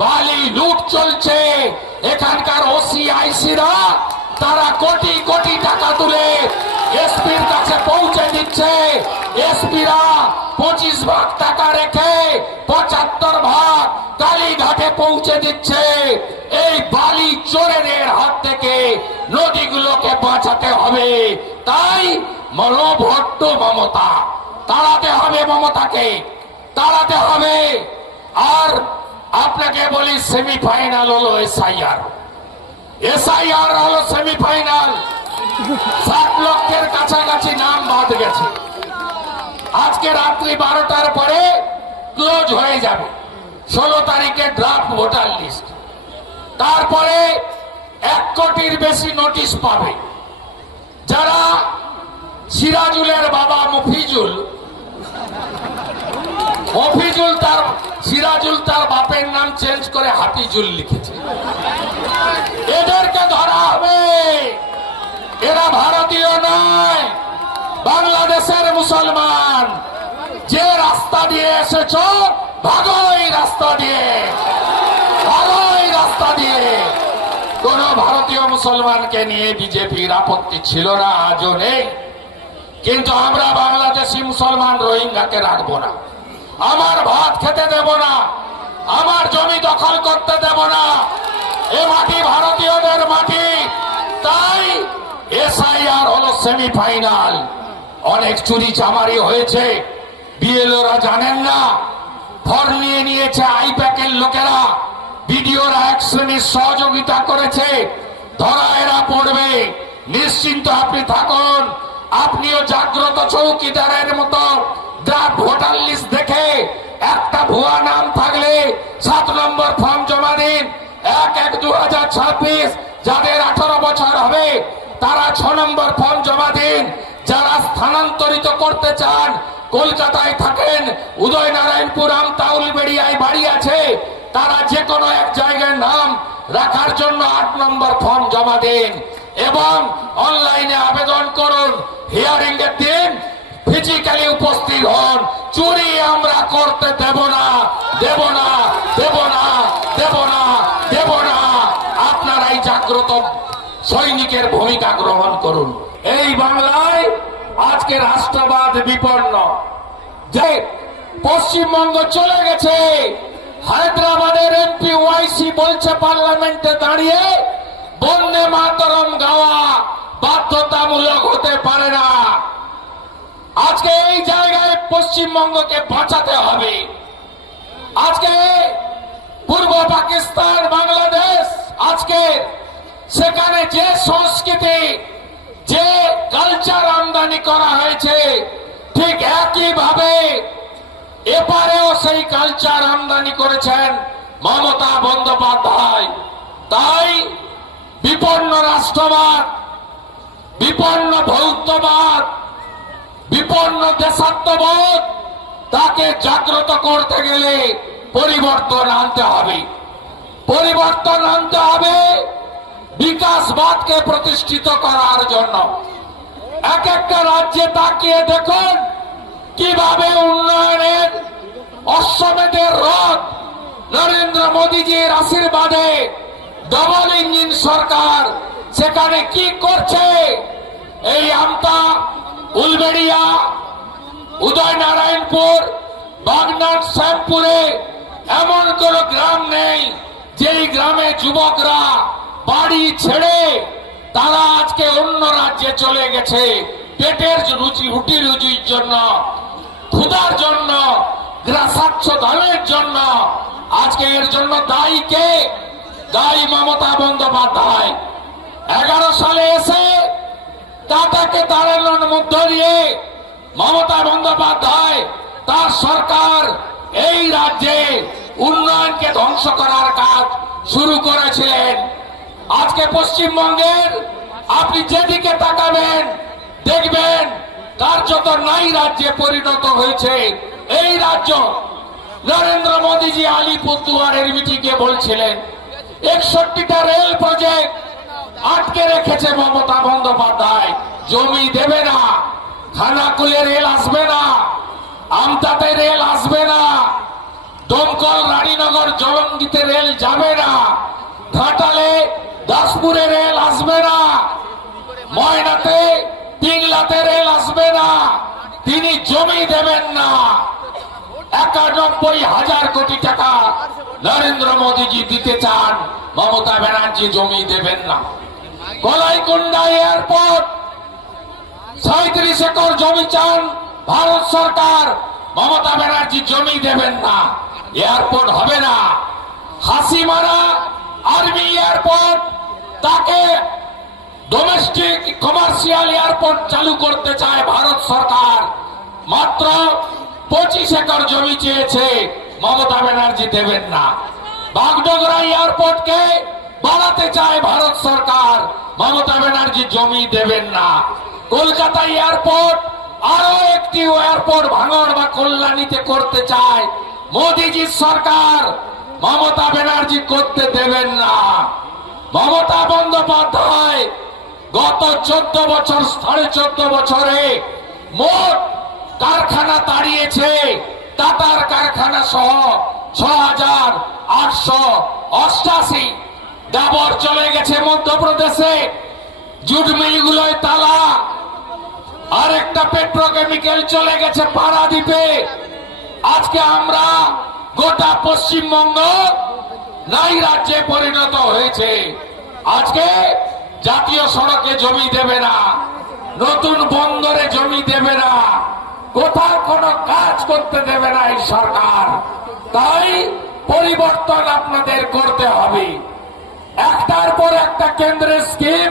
বালি লুট চলছে। এখানকার ওসি আইসিরা তারা কোটি কোটি টাকা তুলে এসপির কাছে পৌঁছে দিচ্ছে। এসপিরা 25 ভাগ টাকা রেখে 75 ভাগ কালীঘাটে পৌঁছে দিচ্ছে। এই বালি চোরেদের হাত থেকে নদীগুলোকে বাঁচাতে হবে। তাই মনোভট্ট মমতা তাড়াতে হবে, মমতাকে তাড়াতে হবে। আর আপনাকে বলি, সেমিফাইনাল হলো এসআইআর হলো সেমিফাইনাল। 7 লক্ষের কাছাকাছি নাম বাদ গেছে। আজকে রাত্রি 12টার পরে ক্লোজ হয়ে যাবে। 16 তারিখে ড্রাফট ভোটার লিস্ট। তারপরে 1 কোটির বেশি নোটিশ পাবে। যারা সিরাজুলের বাবা মফিজুল সিরাজুল তার বাপের নাম চেঞ্জ করে হাফিজুল লিখেছে, এদেরকে ধরা হবে। এরা ভারতীয় নয়, বাংলাদেশের মুসলমান। যে রাস্তা দিয়ে এসেছ, ভাগো এই রাস্তা দিয়ে, ভাগো এই রাস্তা দিয়ে। কোন ভারতীয় মুসলমানকে নিয়ে বিজেপির আপত্তি ছিল না, আজও নেই। কিন্তু আমরা বাংলাদেশি মুসলমান রোহিঙ্গাকে রাখবো না, আমার ভাত খেতে দেব না, আমার জমি দখল করতে দেব না। এ মাটি ভারতীয়দের মাটি। তাই এসআইআর হলো সেমিফাইনাল। অনেক চুরি চামারি হয়েছে, বিএলওরা জানেন না। ফর্ম নিয়ে নিয়েছে আইপ্যাকের লোকেরা, বিডিওরা এক শ্রেণীর সহযোগিতা করেছে। ধরা এরা পড়বে, নিশ্চিন্ত আপনি থাকুন। আপনিও জাগ্রত চৌকিদারের মতো ড্রাফট ভোটার লিস্ট দেখে একটা ভুয়া নাম থাকলে 7 নম্বর ফর্ম জমা দিন। 1/1/2026 যাদের 18 বছর হবে তারা 6 নম্বর ফর্ম জমা দিন। যারা স্থানান্তরিত করতে চান, কলকাতায় থাকেন, উদয়নারায়ণপুর, আমতা, উলবেড়িয়ায় বাড়ি আছে, তারা যে কোনো এক জায়গায় নাম রাখার জন্য 8 নম্বর ফর্ম জমা দিন এবং অনলাইনে আবেদন করুন। হিয়ারিং এর দিন ফিজিক্যালি উপস্থিত হন। চুরি আমরা করতে দেব না, দেব না, দেব না, দেব না, দেব না। আপনারাই জাগ্রত সৈনিকের ভূমিকা গ্রহণ করুন। এই বাংলায় আজকে রাষ্ট্রবাদ বিপন্ন। যে পশ্চিমবঙ্গ চলে গেছে, হায়দ্রাবাদের এমপি ওয়াইসি বলছে পার্লামেন্টে দাঁড়িয়ে বন্দে মাতরম গাওয়া বাধ্যতামূলক হতে পারে না। আজকে এই জায়গায় পশ্চিমবঙ্গকে বাঁচাতে হবে। আজকে পূর্ব পাকিস্তান, বাংলাদেশ, আজকে সেখানে যে সংস্কৃতি, যে কালচার আমদানি করা হয়েছে, ঠিক একইভাবে এপারেও সেই কালচার আমদানি করেছেন মমতা বন্দ্যোপাধ্যায়। তাই বিপন্ন রাষ্ট্রবাদ, বিপন্ন ভৌতবাদ, বিপন্ন দেশাত্মবোধ, তাকে জাগ্রত করতে গেলে পরিবর্তন আনতে হবে। পরিবর্তন আনতে হবে বিকাশবাদকে প্রতিষ্ঠিত করার জন্য। এক একটা রাজ্যে তাকিয়ে দেখুন কিভাবে উন্নয়নের অশ্বমেধের রথ নরেন্দ্র মোদীজির আশীর্বাদে ডবল ইঞ্জিন সরকার সেখানে কি করছে। এই আমতা, উলবেড়িয়া, উদয়নারায়ণপুর, বাগনান, শ্যামপুরে এমন কোন গ্রাম নেই যেই গ্রামে যুবকরা বাড়ি ছেড়ে তারা আজকে অন্য রাজ্যে চলে গেছে পেটের রুটি রুজির জন্য, ক্ষুধার জন্য, গ্রাসাচ্ছ ধানের জন্য। আজকে এর জন্য দায়ী কে? দায়ী মমতা বন্দ্যোপাধ্যায়। 11 সালে এসে টাটাকে দাঁড়ানোর মধ্য দিয়ে মমতা বন্দ্যোপাধ্যায় তার সরকার এই রাজ্যে উন্নয়নকে ধ্বংস করার কাজ শুরু করেছিলেন। আজকে পশ্চিমবঙ্গের আপনি যেদিকে তাকাবেন দেখবেন কার্যত নাই রাজ্যে পরিণত হয়েছে এই রাজ্য। নরেন্দ্র মোদীজি আলিপুরদুয়ারের মিটিংয়ে বলছিলেন 61টা রেল প্রজেক্ট আটকে রেখেছে মমতা বন্দ্যোপাধ্যায়। জমি দেবে না, খানাকুলে রেল আসবে না, আমতাতে রেল আসবে না, দমকল রানীনগর জলঙ্গিতে রেল যাবে না, ঘাটালে দাসপুরে রেল আসবে না, ময়নাতে পিংলাতে রেল আসবে না, তিনি জমি দেবেন না। 91,000 কোটি টাকা নরেন্দ্র মোদীজি দিতে চান, মমতা ব্যানার্জি জমি দেবেন না। কলাইকুণ্ডা এয়ারপোর্ট 37 একর জমি চান ভারত সরকার, মমতা ব্যানার্জি জমি দেবেন না, এয়ারপোর্ট হবে না। হাসিমারা আর্মি এয়ারপোর্ট, তাকে ডোমেস্টিক কমার্শিয়াল এয়ারপোর্ট চালু করতে চায় ভারত সরকার, মাত্র 25 একর জমি চেয়েছে, মমতা ব্যানার্জি দেবেন না। বাগডোগরা এয়ারপোর্টকে বাড়াতে চায় ভারত সরকার, মমতা ব্যানার্জি জমি দেবেন না। কলকাতা এয়ারপোর্ট আরো একটি এয়ারপোর্ট ভাঙড় বা কল্যাণীতে করতে চায় মোদীজির সরকার, মমতা ব্যানার্জি করতে দেবেন না। মমতা বন্দ্যোপাধ্যায় গত 14 বছর 14.5 বছরে মোট কারখানা তাড়িয়েছে, টাটার কারখানা সহ 6,888। ডাবর চলে গেছে মধ্যপ্রদেশে, জুট মিলগুলোয় তালা, আরেকটা পেট্রোকেমিক্যাল চলে গেছে পারাদ্বীপে। আজকে আমরা গোটা পশ্চিমবঙ্গ নাই রাজ্যে পরিণত হয়েছে। আজকে জাতীয় সড়কে জমি দেবে না, নতুন বন্দরে জমি দেবে না, কোথাও কোনো কাজ করতে দেবে না এই সরকার। তাই পরিবর্তন আপনাদের করতে হবে। একটার পর একটা কেন্দ্রের স্কিম